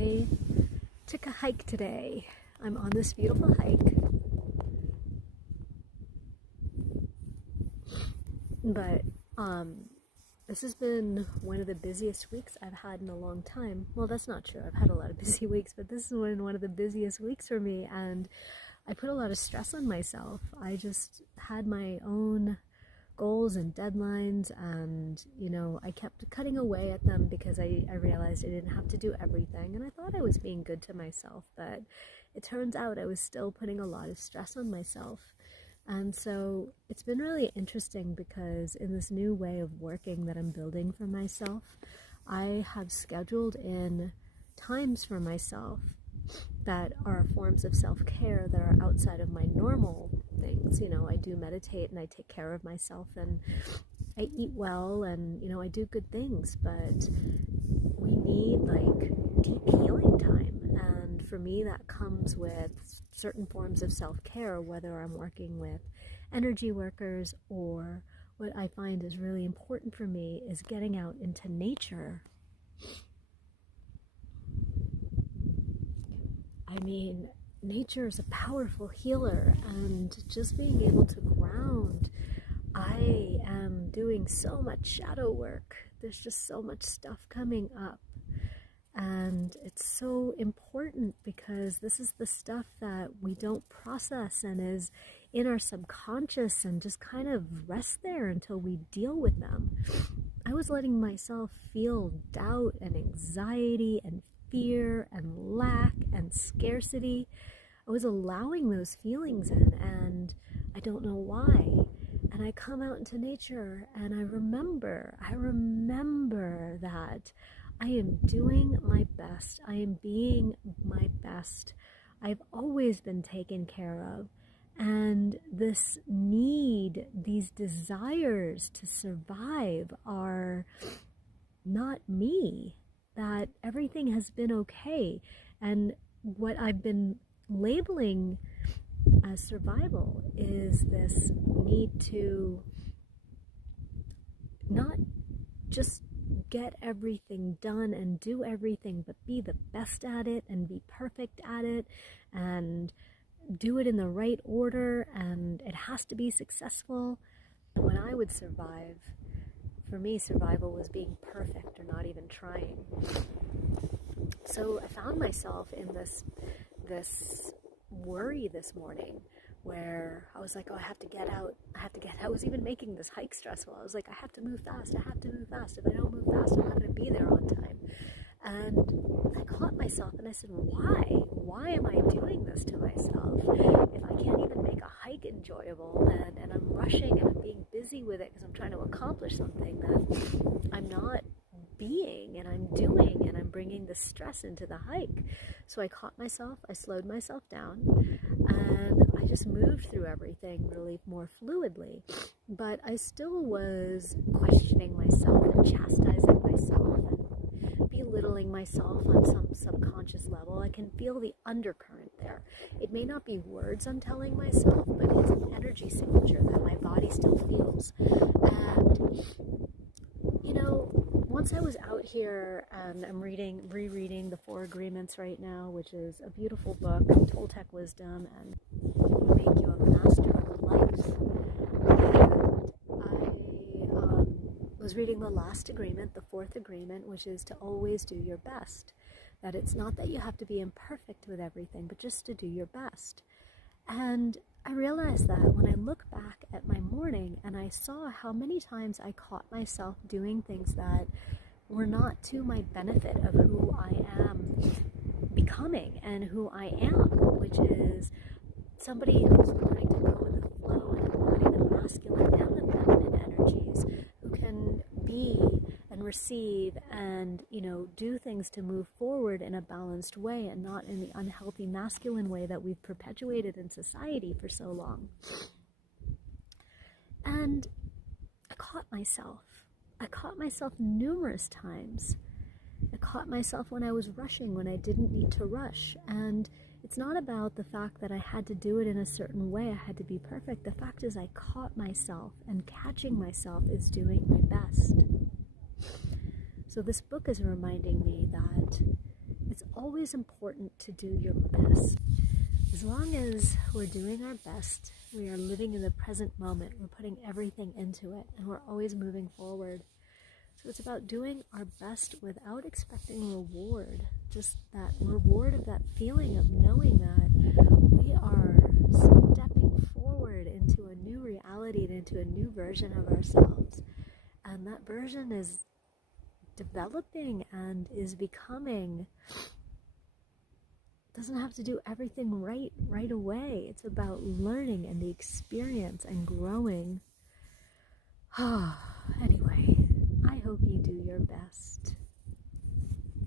I took a hike today. I'm on this beautiful hike, but this has been one of the busiest weeks I've had in a long time. Well, that's not true. I've had a lot of busy weeks, but this is one of the busiest weeks for me, and I put a lot of stress on myself. I just had my own goals and deadlines, and I kept cutting away at them because I realized I didn't have to do everything, and I thought I was being good to myself, but it turns out I was still putting a lot of stress on myself. And so it's been really interesting because in this new way of working that I'm building for myself, I have scheduled in times for myself that are forms of self-care that are outside of my normal things. I do meditate and I take care of myself and I eat well and, I do good things, but we need deep healing time. And for me, that comes with certain forms of self-care, whether I'm working with energy workers or what I find is really important for me is getting out into nature. Nature is a powerful healer, and just being able to ground. I am doing so much shadow work. There's just so much stuff coming up. And it's so important because this is the stuff that we don't process and is in our subconscious and just kind of rest there until we deal with them. I was letting myself feel doubt and anxiety and fear and lack and scarcity. I was allowing those feelings in, and I don't know why. And I come out into nature and I remember that I am doing my best. I am being my best. I've always been taken care of. And this need, these desires to survive are not me. That everything has been okay. And what I've been labeling as survival is this need to not just get everything done and do everything, but be the best at it and be perfect at it and do it in the right order, and it has to be successful. When I would survive, for me, survival was being perfect or not even trying. So I found myself in this worry this morning where I was like, oh, I have to get out. I was even making this hike stressful. I was like, I have to move fast. If I don't move fast, I'm not going to be there on time. And I caught myself and I said, why? Why am I doing this to myself? If I can't even make a hike enjoyable and I'm rushing and I'm being busy with it because I'm trying to accomplish something that I'm not being and I'm doing, and I'm bringing the stress into the hike. So I caught myself, I slowed myself down, and I just moved through everything really more fluidly. But I still was questioning myself and chastising myself and belittling myself on some subconscious level. I can feel the undercurrent there. It may not be words I'm telling myself, but it's an energy signature that my body still feels. And once I was out here, and I'm rereading The Four Agreements right now, which is a beautiful book, Toltec wisdom, and make you a master of life. And I was reading the last agreement, the fourth agreement, which is to always do your best. That it's not that you have to be imperfect with everything, but just to do your best. And I realized that when I look back at my morning and I saw how many times I caught myself doing things that were not to my benefit of who I am becoming and who I am, which is somebody who's learning to go with the flow and embody the masculine and the feminine energies, who can be and receive and, do things to move forward in a balanced way and not in the unhealthy masculine way that we've perpetuated in society for so long. And I caught myself numerous times. I caught myself when I was rushing, when I didn't need to rush. And it's not about the fact that I had to do it in a certain way, I had to be perfect. The fact is I caught myself, and catching myself is doing my best. So this book is reminding me that it's always important to do your best. As long as we're doing our best, we are living in the present moment, we're putting everything into it, and we're always moving forward. So it's about doing our best without expecting reward, just that reward of that feeling of knowing that we are stepping forward into a new reality and into a new version of ourselves. And that version is developing and is becoming. Doesn't have to do everything right away. It's about learning and the experience and growing. Anyway, I hope you do your best.